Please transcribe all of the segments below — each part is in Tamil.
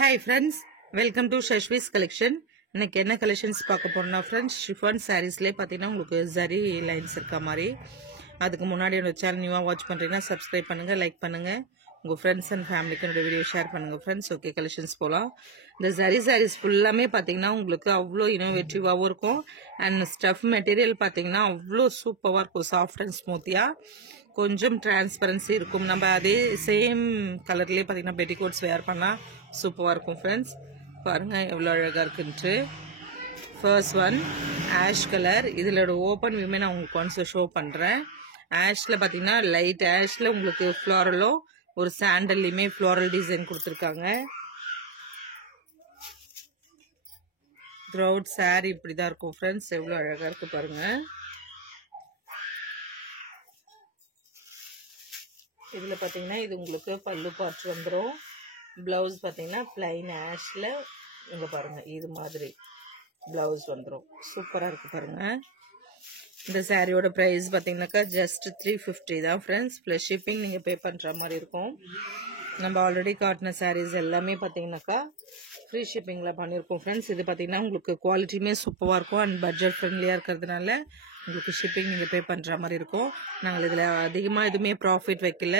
Hi friends, welcome to Shashvi's collection. இன்னைக்கு என்ன கலெக்ஷன்ஸ் பார்க்க போறோம்னா ஃப்ரெண்ட்ஸ் ஷிஃபான் சாரீஸ்லேயே பார்த்தீங்கன்னா உங்களுக்கு ஜரி லைன்ஸ் இருக்க மாதிரி. அதுக்கு முன்னாடி என்னோட சேனல் நியூவாக வாட்ச் பண்ணுறீங்கன்னா சப்ஸ்கிரைப் பண்ணுங்கள், லைக் பண்ணுங்கள், உங்கள் ஃப்ரெண்ட்ஸ் அண்ட் ஃபேமிலிக்கு என்னோட வீடியோ ஷேர் பண்ணுங்கள் ஃப்ரெண்ட்ஸ். ஓகே, கலெக்ஷன்ஸ் போகலாம். இந்த ஜரி சாரீஸ் ஃபுல்லாமே பார்த்தீங்கன்னா உங்களுக்கு அவ்வளோ இனோவேட்டிவாகவும் இருக்கும். அண்ட் ஸ்டஃப் மெட்டீரியல் பார்த்தீங்கன்னா அவ்வளோ சூப்பராக இருக்கும், சாஃப்ட் அண்ட் ஸ்மூத்தியாக. கொஞ்சம் டிரான்ஸ்பரன்சி இருக்கும். நம்ம அதே சேம் கலர்லேயே பார்த்தீங்கன்னா பெட்டிகோட்ஸ் வேர் பண்ணால் சூப்பராக இருக்கும் ஃப்ரெண்ட்ஸ். பாருங்கள் எவ்வளோ அழகாக இருக்குன்ட்டு. First one ash colour. இதிலோட ஓப்பன் வியூமே நான் உங்களுக்கு ஒன்ஸ் ஷோ பண்ணுறேன். ஆஷில் பார்த்தீங்கன்னா லைட் ஆஷில் உங்களுக்கு ஃப்ளாரலோ ஒரு சாண்டல்லையுமே ஃப்ளாரல் டிசைன் கொடுத்துருக்காங்க. த்ரூஅவுட் சாரி இப்படி தான் இருக்கும் ஃப்ரெண்ட்ஸ். எவ்வளோ அழகாக இருக்குது பாருங்கள். இதில் பார்த்தீங்கன்னா இது உங்களுக்கு பல்லு பார்ட் வந்துடும். ப்ளவுஸ் பார்த்தீங்கன்னா பிளைன் ஆஷில் இங்கே பாருங்கள் இது மாதிரி ப்ளவுஸ் வந்துடும். சூப்பராக இருக்குது பாருங்கள். இந்த சாரியோட ப்ரைஸ் பார்த்தீங்கன்னாக்கா ஜஸ்ட் 350 தான் ஃப்ரெண்ட்ஸ். ப்ளஸ் ஷிப்பிங் நீங்கள் பே பண்ணுற மாதிரி இருக்கும். நம்ம ஆல்ரெடி காட்டின சாரீஸ் எல்லாமே பார்த்தீங்கன்னாக்கா ஃப்ரீ ஷிப்பிங்கில் பண்ணியிருக்கோம் ஃப்ரெண்ட்ஸ். இது பார்த்தீங்கன்னா உங்களுக்கு குவாலிட்டியுமே சூப்பராக இருக்கும் அண்ட் பட்ஜெட் ஃப்ரெண்ட்லியாக இருக்கிறதுனால உங்களுக்கு ஷிப்பிங் நீங்கள் பே பண்ணுற மாதிரி இருக்கும். நாங்கள் இதில் அதிகமாக எதுவுமே ப்ராஃபிட் வைக்கல.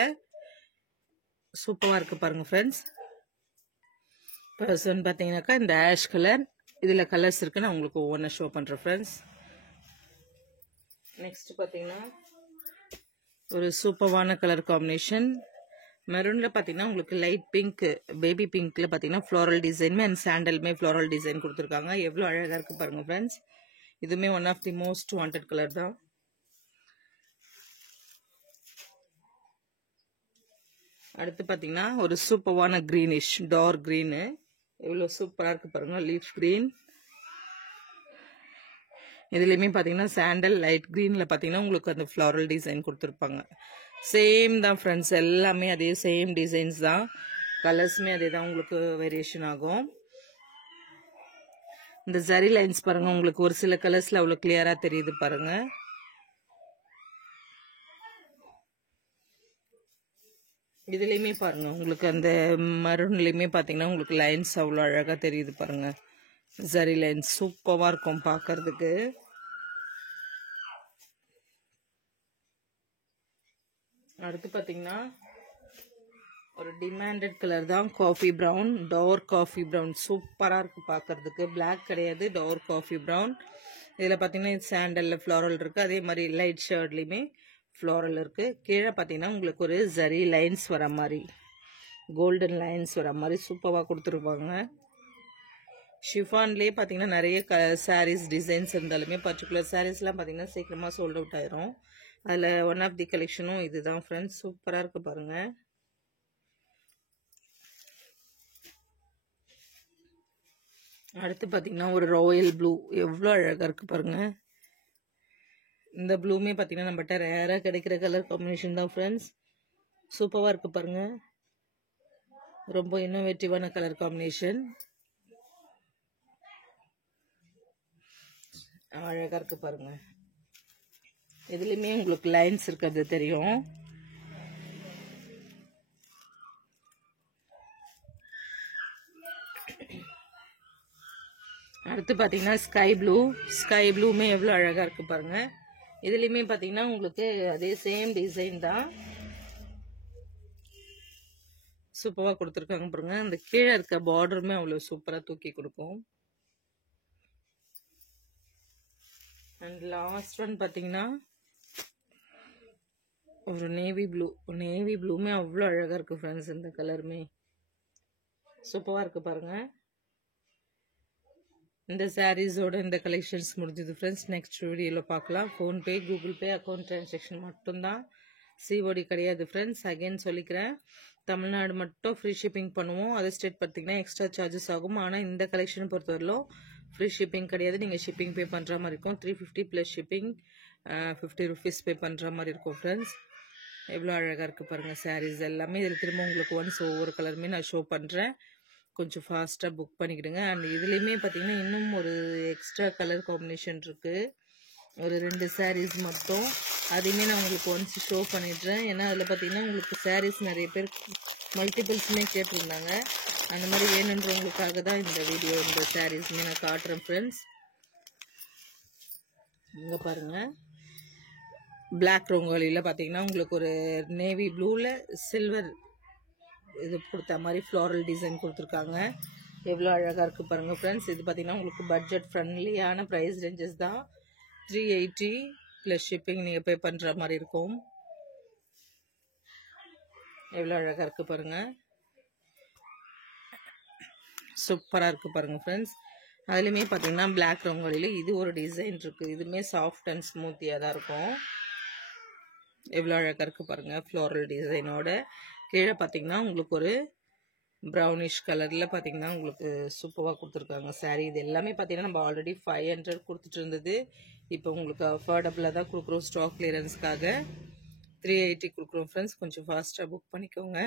சூப்பராக இருக்குது பாருங்கள் ஃப்ரெண்ட்ஸ். பர்சன் பார்த்தீங்கன்னாக்கா இந்த ஆஷ் கலர், இதில் கலர்ஸ் இருக்குது, நான் உங்களுக்கு ஒவ்வொன்றா ஷோ பண்ணுறேன் ஃப்ரெண்ட்ஸ். நெக்ஸ்ட் பார்த்தீங்கன்னா ஒரு சூப்பரான கலர் காம்பினேஷன். மெரூனில் பார்த்தீங்கன்னா உங்களுக்கு லைட் பிங்க், பேபி பிங்க்கில் பார்த்தீங்கன்னா ஃப்ளோரல் டிசைனுமே அண்ட் சாண்டலுமே ஃப்ளோரல் டிசைன் கொடுத்துருக்காங்க. எவ்வளோ அழகாக இருக்குது பாருங்கள் ஃப்ரெண்ட்ஸ். இதுவுமே one of the most wanted colour தான். அடுத்து பார்த்தீங்கன்னா ஒரு சூப்பரான க்ரீனிஷ் டார்க் க்ரீனு. எவ்வளோ சூப்பராக இருக்குது பாருங்கள். Leaf green. இதுலேயுமே பார்த்தீங்கன்னா சாண்டல் லைட் க்ரீனில் பார்த்தீங்கன்னா உங்களுக்கு அந்த ஃப்ளாரல் டிசைன் கொடுத்துருப்பாங்க. சேம் தான் ஃப்ரெண்ட்ஸ், எல்லாமே அதே சேம் டிசைன்ஸ் தான். கலர்ஸுமே அதே தான், உங்களுக்கு வேரியேஷன் ஆகும். இந்த ஜரி லைன்ஸ் பாருங்கள், உங்களுக்கு ஒரு சில கலர்ஸில் அவ்வளோ கிளியராக தெரியுது பாருங்கள். இதுலேயுமே பாருங்கள் உங்களுக்கு அந்த மரூன்லேயுமே பார்த்தீங்கன்னா உங்களுக்கு லைன்ஸ் அவ்வளோ அழகாக தெரியுது பாருங்கள். ஜரி லைன்ஸ் சூப்பராக இருக்கும் பார்க்கறதுக்கு. அடுத்து பார்த்தீங்கன்னா ஒரு டிமாண்டட் கலர் தான், coffee brown, dark coffee brown. சூப்பராக இருக்குது பார்க்கறதுக்கு. பிளாக் கிடையாது, டார்க் காஃபி ப்ரௌன். இதில் பார்த்தீங்கன்னா இது சாண்டலில் ஃப்ளாரல் இருக்குது, அதே மாதிரி லைட் ஷர்ட்லேயுமே ஃப்ளோரல் இருக்குது. கீழே பார்த்தீங்கன்னா உங்களுக்கு ஒரு ஜரி லைன்ஸ் வர மாதிரி, கோல்டன் லைன்ஸ் வர மாதிரி சூப்பராக கொடுத்துருப்பாங்க. ஷிஃபான்லேயே பார்த்தீங்கன்னா நிறைய சாரீஸ் டிசைன்ஸ் இருந்தாலுமே பர்டிகுலர் சாரீஸ்லாம் பார்த்தீங்கன்னா சீக்கிரமாக சோல்ட் அவுட் ஆயிரும். அதில் ஒன் ஆஃப் தி கலெக்ஷனும் இது தான் ஃப்ரெண்ட்ஸ். சூப்பராக இருக்குது பாருங்கள். அடுத்து பார்த்தீங்கன்னா ஒரு ராயல் ப்ளூ. எவ்வளோ அழகாக இருக்குது பாருங்கள். இந்த ப்ளூமே பார்த்தீங்கன்னா நம்மகிட்ட ரேராக கிடைக்கிற கலர் காம்பினேஷன் தான் ஃப்ரெண்ட்ஸ். சூப்பராக இருக்குது பாருங்கள். ரொம்ப இன்னோவேட்டிவான கலர் காம்பினேஷன். அழகாக இருக்குது பாருங்கள். இதுலேயுமே உங்களுக்கு லைன்ஸ் இருக்கிறது தெரியும். அடுத்து பார்த்தீங்கன்னா ஸ்கை ப்ளூ. ஸ்கை ப்ளூமே எவ்வளோ அழகாக இருக்குது பாருங்கள். இதுலேயுமே பார்த்தீங்கன்னா உங்களுக்கு அதே சேம் டிசைன் தான். சூப்பராக கொடுத்துருக்காங்க பாருங்க. இந்த கீழே இருக்க பார்டருமே அவ்வளோ சூப்பராக தூக்கி கொடுக்கும். அண்ட் லாஸ்ட் ஒன் பார்த்தீங்கன்னா ஒரு நேவி ப்ளூ. நேவி ப்ளூமே அவ்வளோ அழகாக இருக்குது ஃப்ரெண்ட்ஸ். இந்த கலருமே சூப்பராக இருக்குது பாருங்கள். இந்த சாரீஸோட இந்த கலெக்ஷன்ஸ் முடிஞ்சது ஃப்ரெண்ட்ஸ். நெக்ஸ்ட் வீடியோவில் பார்க்கலாம். PhonePe, Google Pay account transaction மட்டும்தான், சிஓடி கிடையாது ஃப்ரெண்ட்ஸ். அகைன் சொல்லிக்கிறேன், தமிழ்நாடு மட்டும் ஃப்ரீ ஷிப்பிங் பண்ணுவோம். அதர் ஸ்டேட் பார்த்தீங்கன்னா எக்ஸ்ட்ரா சார்ஜஸ் ஆகும். ஆனால் இந்த கலெக்ஷனை பொறுத்தவரையிலும் ஃப்ரீ ஷிப்பிங் கிடையாது. நீங்கள் ஷிப்பிங் பே பண்ணுற மாதிரி இருக்கும். 350 ப்ளஸ் ஷிப்பிங் 50 rupees பே பண்ணுற மாதிரி இருக்கும் ஃப்ரெண்ட்ஸ். எவ்வளோ அழகாக இருக்குது பாருங்கள் சாரீஸ் எல்லாமே. இதில் திரும்ப உங்களுக்கு ஒன்ஸ் ஒவ்வொரு கலருமே நான் ஷோ பண்ணுறேன். கொஞ்சம் ஃபாஸ்ட்டாக புக் பண்ணிக்கிடுங்க. அண்ட் இதுலேயுமே பார்த்தீங்கன்னா இன்னும் ஒரு எக்ஸ்ட்ரா கலர் காம்பினேஷன் இருக்குது, ஒரு 2 சாரீஸ் மட்டும். அதையுமே நான் உங்களுக்கு ஒன்ஸ் ஷோ பண்ணிடுறேன். ஏன்னா அதில் பார்த்தீங்கன்னா உங்களுக்கு சாரீஸ் நிறைய பேர் மல்டிபிள்ஸுமே கேட்டிருந்தாங்க. அந்த மாதிரி வேணுன்றவங்களுக்காக தான் இந்த வீடியோ, இந்த சாரீஸ்மே நான் காட்டுறேன் ஃப்ரெண்ட்ஸ். இங்கே பாருங்கள், பிளாக் ரங்கோலியில் பார்த்தீங்கன்னா உங்களுக்கு ஒரு நேவி ப்ளூவில் சில்வர் இது கொடுத்த மாதிரி ஃப்ளாரல் டிசைன் கொடுத்துருக்காங்க. எவ்வளோ அழகாக இருக்குது பாருங்கள் ஃப்ரெண்ட்ஸ். இது பார்த்திங்கன்னா உங்களுக்கு பட்ஜெட் ஃப்ரெண்ட்லியான ப்ரைஸ் ரேஞ்சஸ் தான். 380 ப்ளஸ் ஷிப்பிங் நீங்கள் பே பண்ணுற மாதிரி இருக்கும். எவ்வளோ அழகாக இருக்குது பாருங்கள், சூப்பராக இருக்குது பாருங்கள் ஃப்ரெண்ட்ஸ். அதுலேயுமே பார்த்தீங்கன்னா பிளாக் ரங்கோலியில் இது ஒரு டிசைன் இருக்குது. இதுவுமே சாஃப்ட் அண்ட் ஸ்மூத்தியாக தான் இருக்கும். எவ்வளோ அழகாக இருக்குது பாருங்கள், ஃப்ளோரல் டிசைனோட. கீழே பார்த்தீங்கன்னா உங்களுக்கு ஒரு ப்ரௌனிஷ் கலரில் பார்த்தீங்கன்னா உங்களுக்கு சூப்பராக கொடுத்துருக்காங்க சாரீ. இது எல்லாமே பார்த்தீங்கன்னா நம்ம ஆல்ரெடி 500 கொடுத்துட்டு இருந்தது. இப்போ உங்களுக்கு அஃபோர்டபுளாக தான் கொடுக்குறோம். ஸ்டாக் கிளியரன்ஸ்க்காக 380 கொடுக்குறோம் ஃப்ரெண்ட்ஸ். கொஞ்சம் ஃபாஸ்ட்டாக புக் பண்ணிக்கோங்க.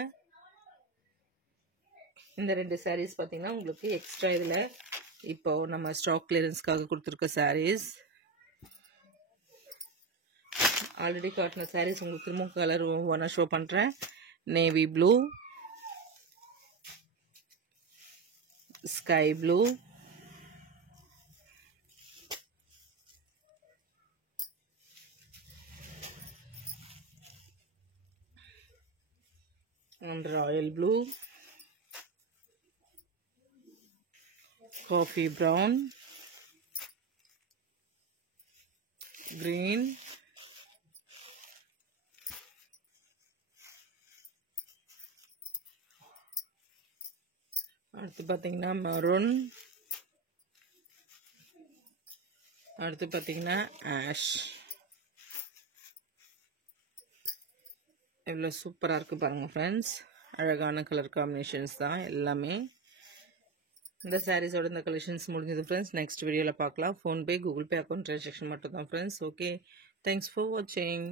இந்த 2 சாரீஸ் பார்த்தீங்கன்னா உங்களுக்கு எக்ஸ்ட்ரா இதில் இப்போ நம்ம ஸ்டாக் கிளியரன்ஸ்க்காக கொடுத்துருக்க சாரீஸ். ஆல்ரெடி காட்டின சாரீஸ் உங்களுக்கு திரும்ப கலர் ஒன்றா ஷோ பண்ணுறேன். Navy blue, sky blue, and royal blue, coffee brown, green, அடுத்து பார்த்தீங்கன்னா மெரூன், அடுத்து பார்த்தீங்கன்னா ஆஷ். எவ்வளோ சூப்பராக இருக்குது பாருங்கள் ஃப்ரெண்ட்ஸ். அழகான கலர் காம்பினேஷன்ஸ் தான் எல்லாமே. இந்த சாரீஸோட இந்த கலெக்ஷன்ஸ் முடிஞ்சது ஃப்ரெண்ட்ஸ். நெக்ஸ்ட் வீடியோவில் பார்க்கலாம். PhonePe, Google Pay account transaction மட்டும் தான் ஃப்ரெண்ட்ஸ். ஓகே, தேங்க்ஸ் ஃபார் வாட்சிங்.